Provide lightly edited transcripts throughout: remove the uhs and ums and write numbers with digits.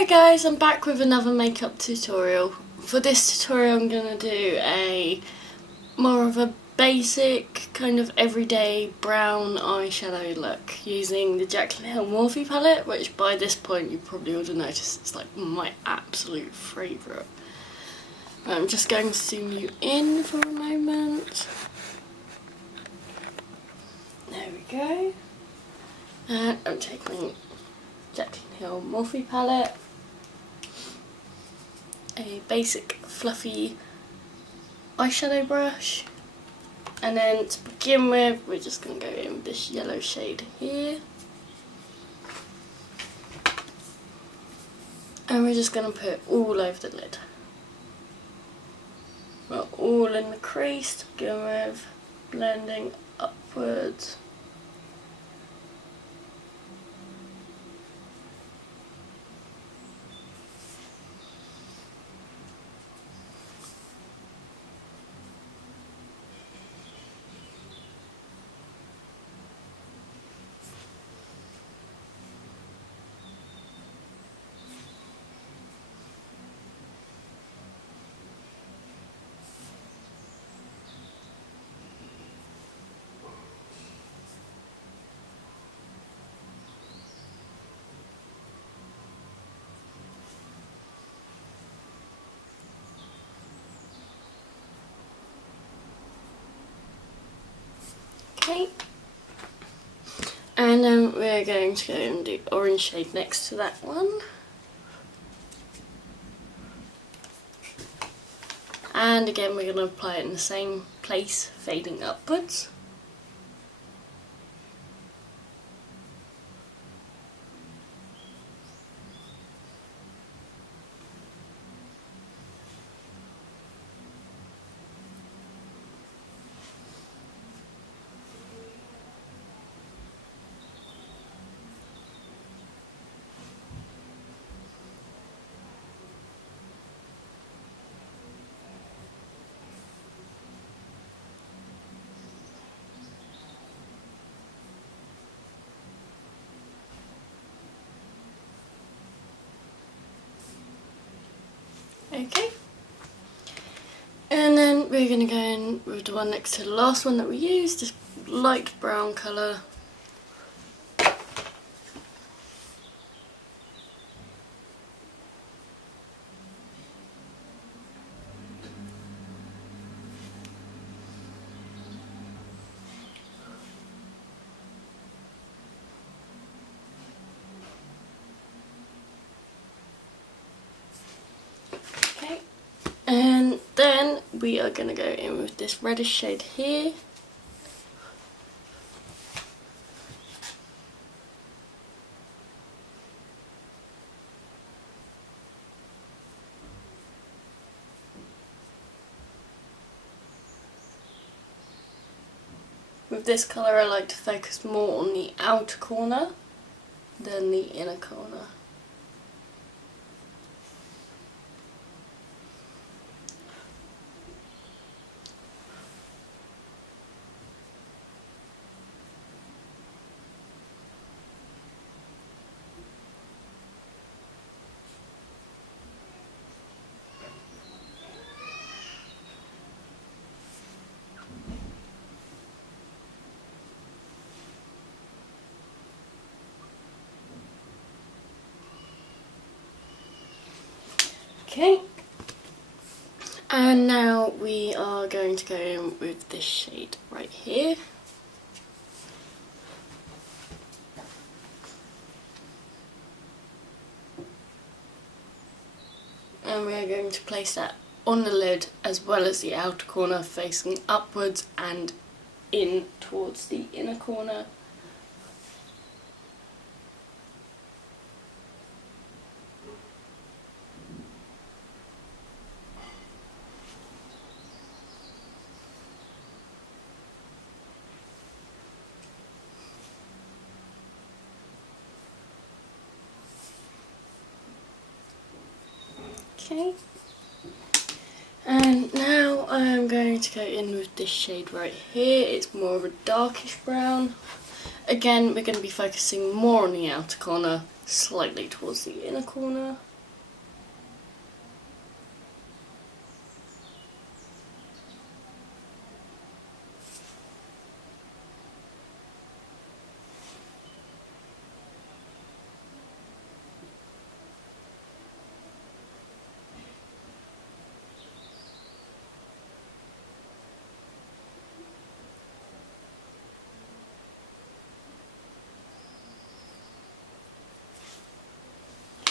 Hi guys, I'm back with another makeup tutorial. For this tutorial I'm going to do a more of a basic kind of everyday brown eyeshadow look using the Jaclyn Morphe palette, which by this point you probably would have noticed it's like my absolute favourite. I'm just going to zoom you in for a moment. There we go. And I'm taking Jaclyn Morphe palette, a basic fluffy eyeshadow brush, and then to begin with we're just going to go in with this yellow shade here, and we're just going to put it all over the lid. We're all in the crease to begin with, blending upwards. Okay, and then we're going to go and do orange shade next to that one. And again we're going to apply it in the same place, fading upwards. Okay, and then we're going to go in with the one next to the last one that we used, this light brown colour. And then we are going to go in with this reddish shade here. With this colour I like to focus more on the outer corner than the inner corner. Okay, and now we are going to go in with this shade right here. And we are going to place that on the lid as well as the outer corner, facing upwards and in towards the inner corner. Okay, and now I'm going to go in with this shade right here. It's more of a darkish brown. Again, we're going to be focusing more on the outer corner, slightly towards the inner corner.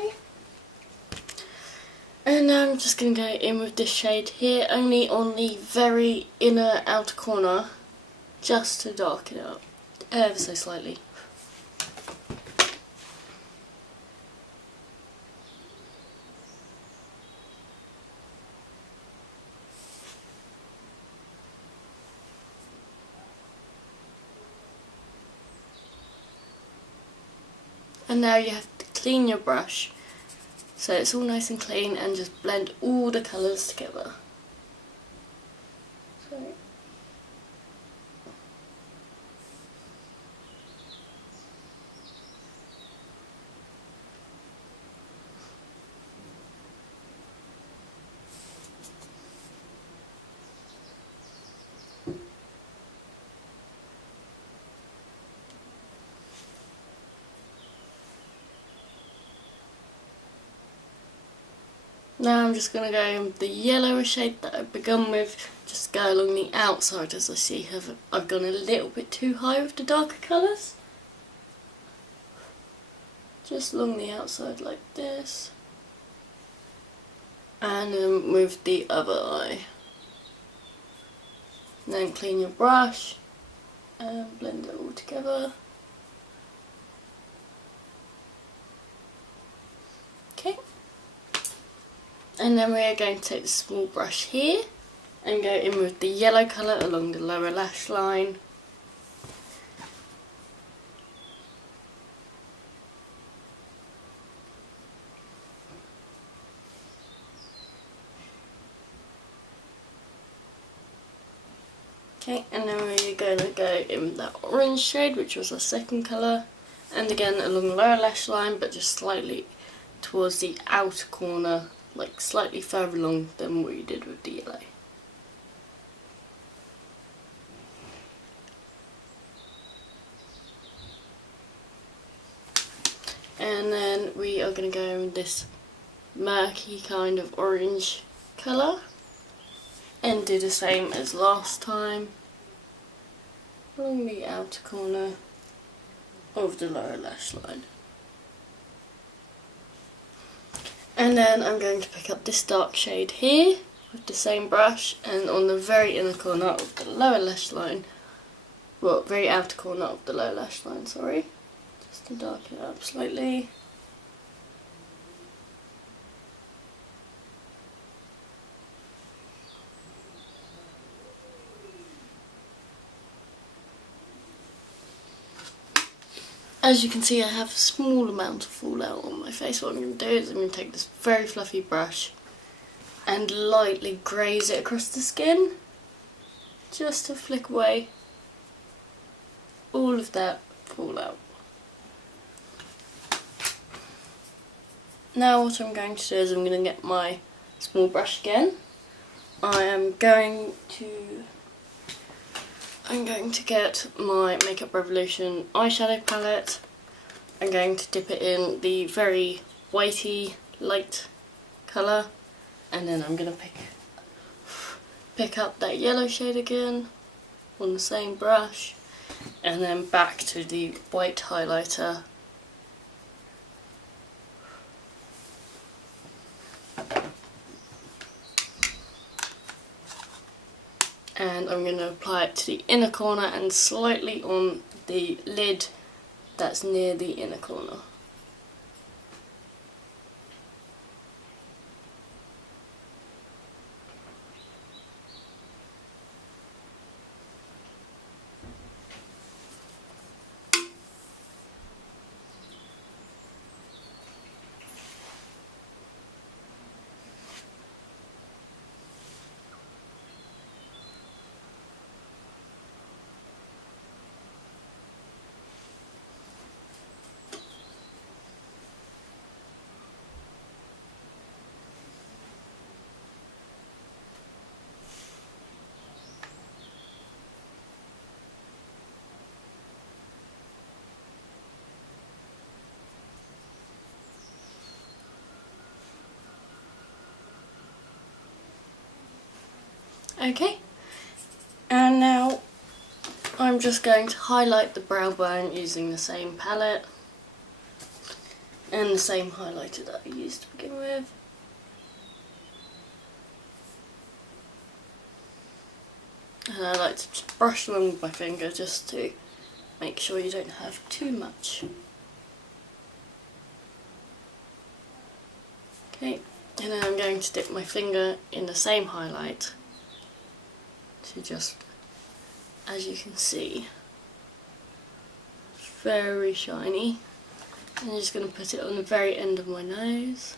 Okay. And now I'm just going to go in with this shade here, only on the very inner outer corner, just to darken it up ever so slightly. And now you have to clean your brush so it's all nice and clean, and just blend all the colours together. So. Now I'm just going to go in with the yellower shade that I've begun with, just go along the outside, as I see I've gone a little bit too high with the darker colours. Just along the outside like this. And then with the other eye. And then clean your brush and blend it all together. Okay. And then we are going to take the small brush here and go in with the yellow colour along the lower lash line. Okay, and then we're going to go in with that orange shade, which was our second colour, and again along the lower lash line, but just slightly towards the outer corner, like slightly further along than what you did with the yellow. And then we are going to go in with this murky kind of orange colour and do the same as last time along the outer corner of the lower lash line. And then I'm going to pick up this dark shade here with the same brush, and on the very inner corner of the lower lash line, well, very outer corner of the lower lash line, sorry, just to darken it up slightly. As you can see, I have a small amount of fallout on my face. What I'm going to do is I'm going to take this very fluffy brush and lightly graze it across the skin, just to flick away all of that fallout. Now what I'm going to do is I'm going to get my small brush again. I'm going to get my Makeup Revolution eyeshadow palette. I'm going to dip it in the very whitey light colour, and then I'm going to pick up that yellow shade again on the same brush, and then back to the white highlighter. And I'm going to apply it to the inner corner and slightly on the lid that's near the inner corner. Okay, and now I'm just going to highlight the brow bone using the same palette. and the same highlighter that I used to begin with. And I like to just brush along with my finger just to make sure you don't have too much. Okay, and then I'm going to dip my finger in the same highlight to just, as you can see, very shiny. And I'm just going to put it on the very end of my nose.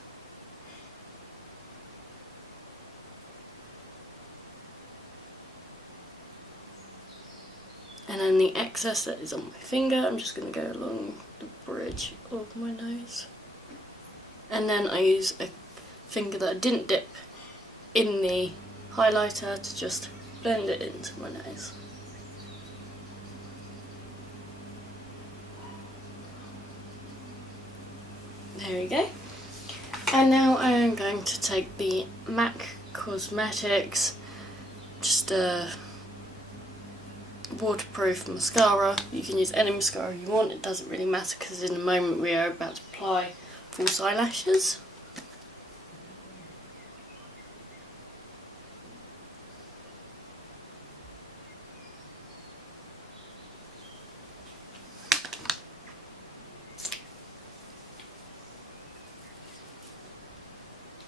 And then the excess that is on my finger, I'm just going to go along the bridge of my nose. And then I use a finger that I didn't dip in the highlighter to just blend it into my nose. There we go. And now I am going to take the MAC Cosmetics, just a waterproof mascara. You can use any mascara you want, it doesn't really matter because in a moment we are about to apply false eyelashes.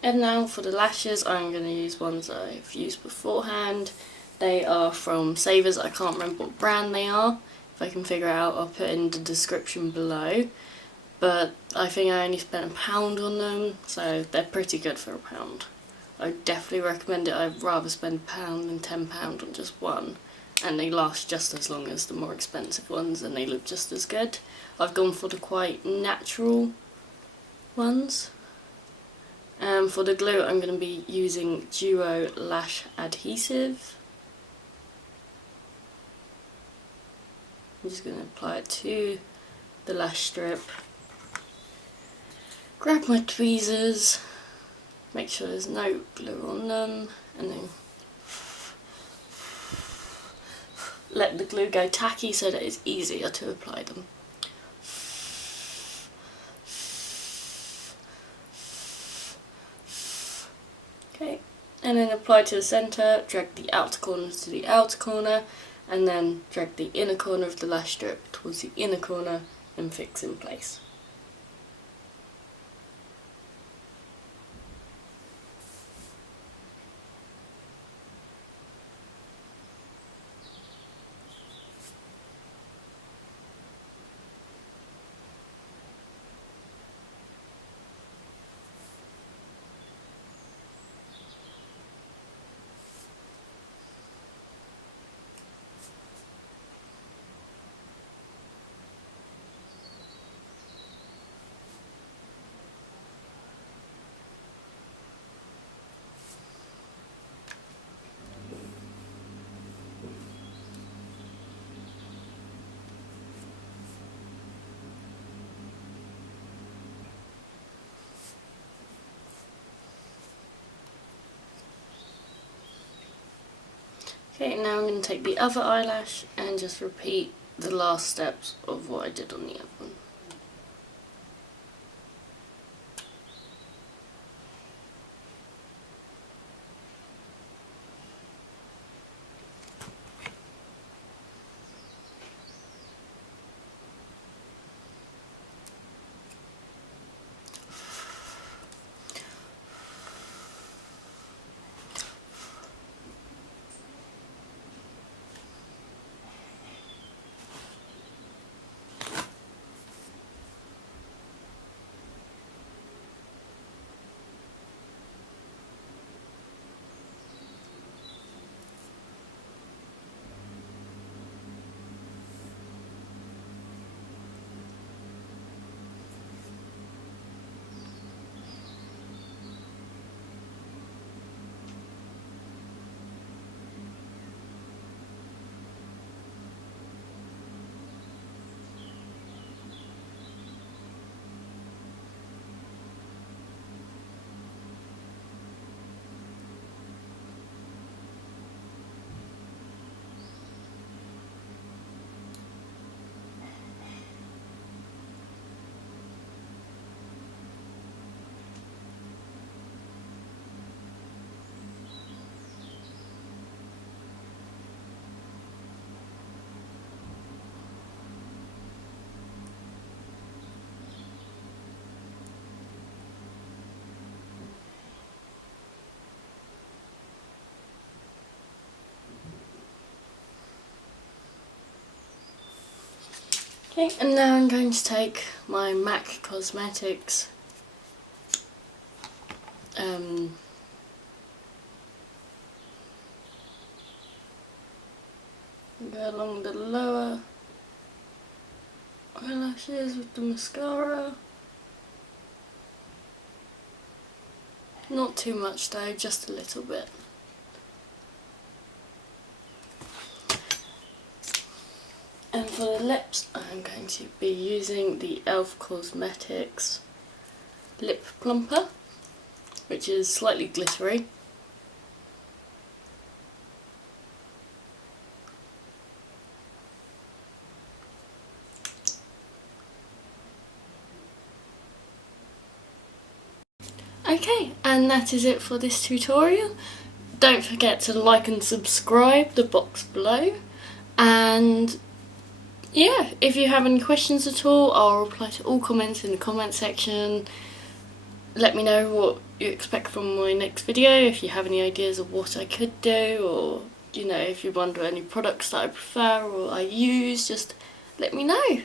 And now for the lashes, I'm going to use ones I've used beforehand. They are from Savers. I can't remember what brand they are. If I can figure it out, I'll put it in the description below. But I think I only spent £1 on them, so they're pretty good for £1. I definitely recommend it. I'd rather spend £1 than £10 on just one. And they last just as long as the more expensive ones and they look just as good. I've gone for the quite natural ones. For the glue, I'm going to be using Duo Lash Adhesive. I'm just going to apply it to the lash strip. Grab my tweezers, make sure there's no glue on them, and then let the glue go tacky so that it's easier to apply them. Okay, and then apply to the centre, drag the outer corner to the outer corner, and then drag the inner corner of the lash strip towards the inner corner and fix in place. Okay, now I'm going to take the other eyelash and just repeat the last steps of what I did on the other one. Okay, and now I'm going to take my MAC Cosmetics go along the lower eyelashes with the mascara. Not too much though, just a little bit. And for the lips, I'm going to be using the e.l.f. Cosmetics Lip Plumper, which is slightly glittery. Okay, and that is it for this tutorial. Don't forget to like and subscribe the box below, and yeah, if you have any questions at all, I'll reply to all comments in the comment section. Let me know what you expect from my next video, if you have any ideas of what I could do, or you know, if you wonder any products that I prefer or I use, just let me know.